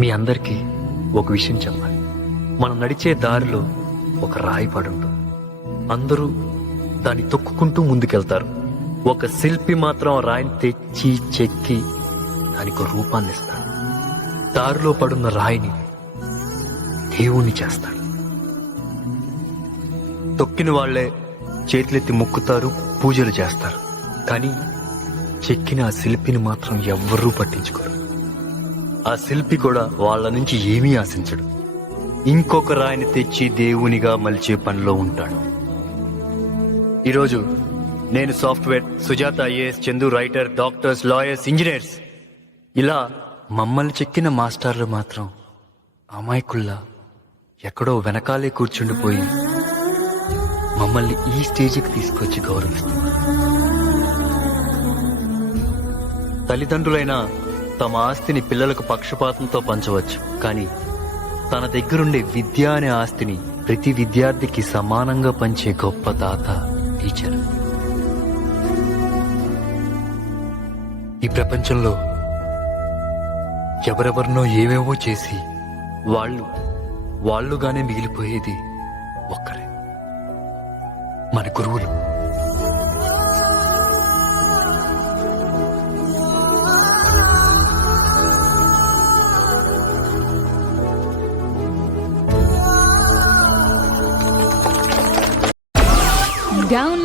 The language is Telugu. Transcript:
మీ అందరికీ ఒక విషయం చెప్పాలి. మనం నడిచే దారిలో ఒక రాయి పడి ఉంటుంది. అందరూ దాన్ని తొక్కుకుంటూ ముందుకెళ్తారు. ఒక శిల్పి మాత్రం ఆ రాయిని తెచ్చి చెక్కి దానికి ఒక రూపాన్ని ఇస్తాడు. దారిలో పడున్న రాయిని దేవుణ్ణి చేస్తాడు. తొక్కిన వాళ్లే చేతులెత్తి మొక్కుతారు, పూజలు చేస్తారు. కానీ చెక్కిన ఆ శిల్పిని మాత్రం ఎవ్వరూ పట్టించుకోరు. ఆ శిల్పి కూడా వాళ్ళ నుంచి ఏమీ ఆశించడు. ఇంకొక రాయిని తెచ్చి దేవునిగా మలిచే పనిలో ఉంటాడు. ఈరోజు నేను software, Sujatha IAS, Chandu writer, doctors, lawyers, engineers, ఇలా మమ్మల్ని చెక్కిన మాస్టర్లు మాత్రం అమాయకుల్లా ఎక్కడో వెనకాలే కూర్చుండిపోయి మమ్మల్ని ఈ స్టేజికి తీసుకొచ్చి గౌరవిస్తున్నారు. తల్లిదండ్రులైనా తమ ఆస్తిని పిల్లలకు పక్షపాతంతో పంచవచ్చు, కానీ తన దగ్గరుండే విద్య అనే ఆస్తిని ప్రతి విద్యార్థికి సమానంగా పంచే గొప్ప దాత టీచర్. ఈ ప్రపంచంలో ఎవరెవరినో ఏవేవో చేసి వాళ్ళుగానే మిగిలిపోయేది ఒక్కరే, మన గురువులు. Download